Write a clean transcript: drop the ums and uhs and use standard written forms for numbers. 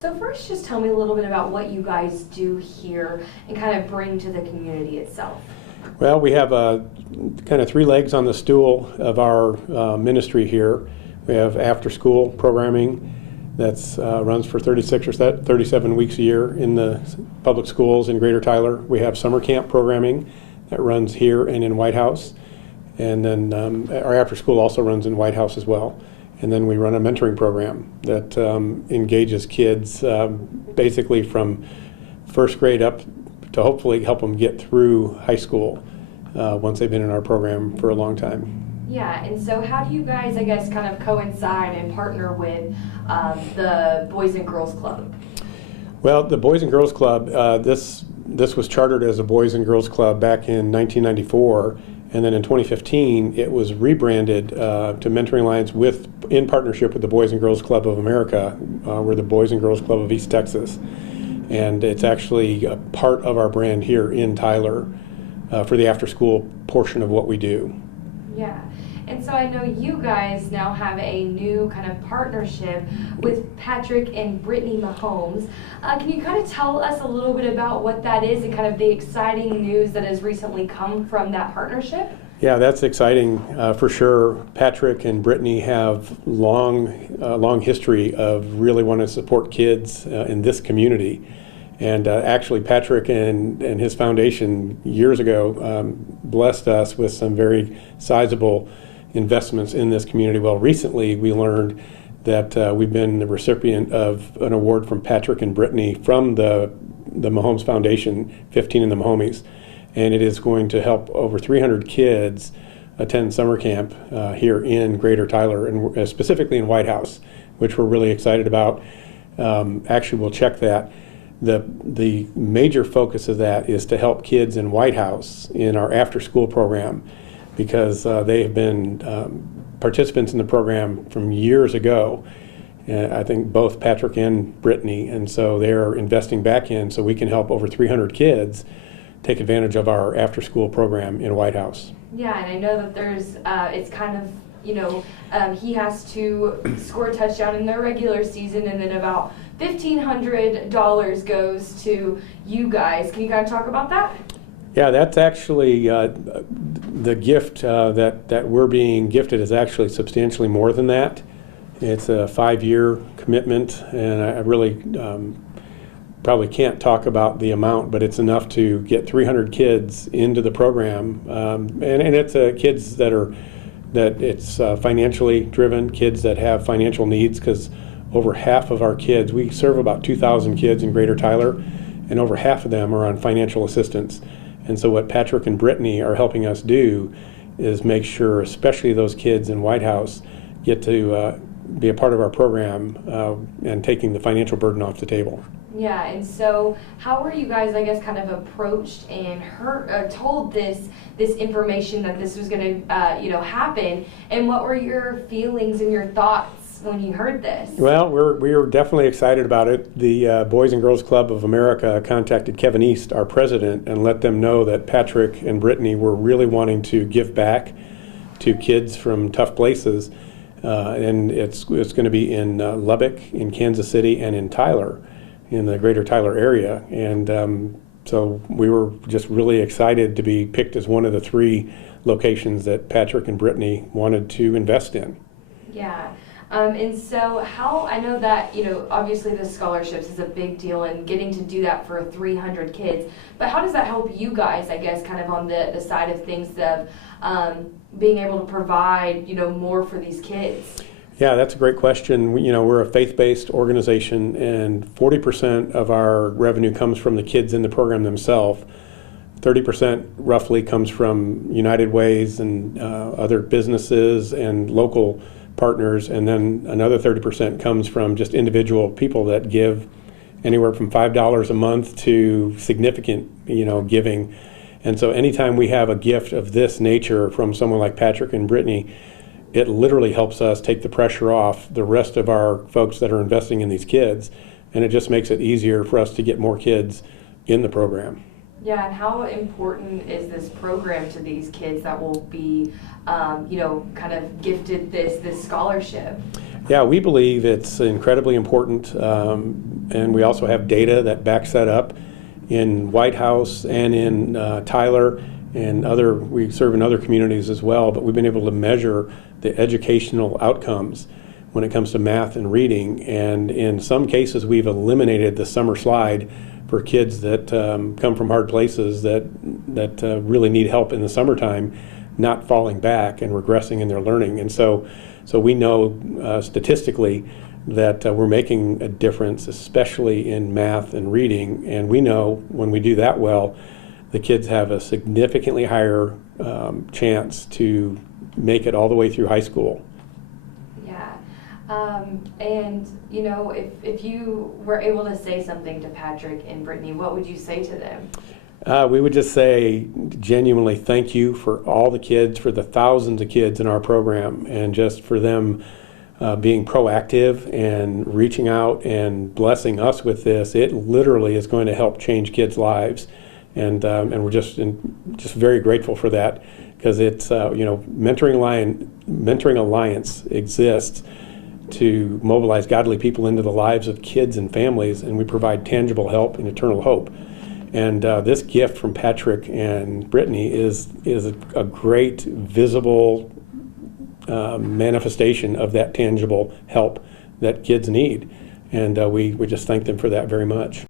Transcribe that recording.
So first, just tell me a little bit about what you guys do here and kind of bring to the community itself. Well, we have kind of three legs on the stool of our ministry here. We have after-school programming that runs for 36 or 37 weeks a year in the public schools in Greater Tyler. We have summer camp programming that runs here and in White House. And then our after-school also runs in White House as well. And then we run a mentoring program that engages kids basically from first grade up to hopefully help them get through high school once they've been in our program for a long time. Yeah, and so how do you guys, I guess, kind of coincide and partner with the Boys and Girls Club? Well, the Boys and Girls Club, this was chartered as a Boys and Girls Club back in 1994. And then in 2015, it was rebranded to Mentoring Alliance in partnership with the Boys and Girls Club of America. We're the Boys and Girls Club of East Texas. And it's actually a part of our brand here in Tyler for the after-school portion of what we do. Yeah. And so I know you guys now have a new kind of partnership with Patrick and Brittany Mahomes. Can you kind of tell us a little bit about what that is and kind of the exciting news that has recently come from that partnership? Yeah, that's exciting for sure. Patrick and Brittany have long history of really wanting to support kids in this community. And actually, Patrick and his foundation years ago blessed us with some very sizable investments in this community. Well, recently we learned that we've been the recipient of an award from Patrick and Brittany from the Mahomes Foundation, 15 in the Mahomies, and it is going to help over 300 kids attend summer camp here in Greater Tyler, and specifically in White House, which we're really excited about. Actually, we'll check that. The major focus of that is to help kids in White House in our after-school program, because they have been participants in the program from years ago. I think both Patrick and Brittany, and so they're investing back in so we can help over 300 kids take advantage of our after-school program in White House. Yeah, and I know that there's, it's kind of, he has to score a touchdown in the regular season, and then about $1,500 goes to you guys. Can you kind of talk about that? Yeah, that's actually the gift that we're being gifted is actually substantially more than that. It's a 5-year commitment, and I really probably can't talk about the amount, but it's enough to get 300 kids into the program, and it's kids that it's financially driven, kids that have financial needs, because over half of our kids, we serve about 2,000 kids in Greater Tyler, and over half of them are on financial assistance. And so what Patrick and Brittany are helping us do is make sure, especially those kids in White House, get to be a part of our program and taking the financial burden off the table. Yeah, and so how were you guys, I guess, kind of approached and told this information that this was going to, happen, and what were your feelings and your thoughts when you heard this? Well, we were definitely excited about it. The Boys and Girls Club of America contacted Kevin East, our president, and let them know that Patrick and Brittany were really wanting to give back to kids from tough places, and it's going to be in Lubbock, in Kansas City, and in Tyler, in the Greater Tyler area. And so we were just really excited to be picked as one of the 3 locations that Patrick and Brittany wanted to invest in. Yeah. And so I know that, obviously the scholarships is a big deal and getting to do that for 300 kids, but how does that help you guys, I guess, kind of on the side of things of being able to provide, more for these kids? Yeah, that's a great question. We're a faith-based organization, and 40% of our revenue comes from the kids in the program themselves. 30% roughly comes from United Ways and other businesses and local partners, and then another 30% comes from just individual people that give anywhere from $5 a month to significant, giving. And so anytime we have a gift of this nature from someone like Patrick and Brittany, it literally helps us take the pressure off the rest of our folks that are investing in these kids, and it just makes it easier for us to get more kids in the program. Yeah, and how important is this program to these kids that will be, kind of gifted this scholarship? Yeah, we believe it's incredibly important. and we also have data that backs that up in White House and in Tyler and we serve in other communities as well, but we've been able to measure the educational outcomes when it comes to math and reading, and in some cases we've eliminated the summer slide for kids that come from hard places that really need help in the summertime, not falling back and regressing in their learning. And so we know statistically that we're making a difference, especially in math and reading, and we know when we do that well, the kids have a significantly higher chance to make it all the way through high school. Yeah. And, you know, if you were able to say something to Patrick and Brittany, what would you say to them? We would just say genuinely thank you for all the kids, for the thousands of kids in our program, and just for them being proactive and reaching out and blessing us with this. It literally is going to help change kids' lives, and we're just very grateful for that, because it's Mentoring Alliance exists to mobilize godly people into the lives of kids and families, and we provide tangible help and eternal hope. And this gift from Patrick and Brittany is a great visible manifestation of that tangible help that kids need. And we just thank them for that very much.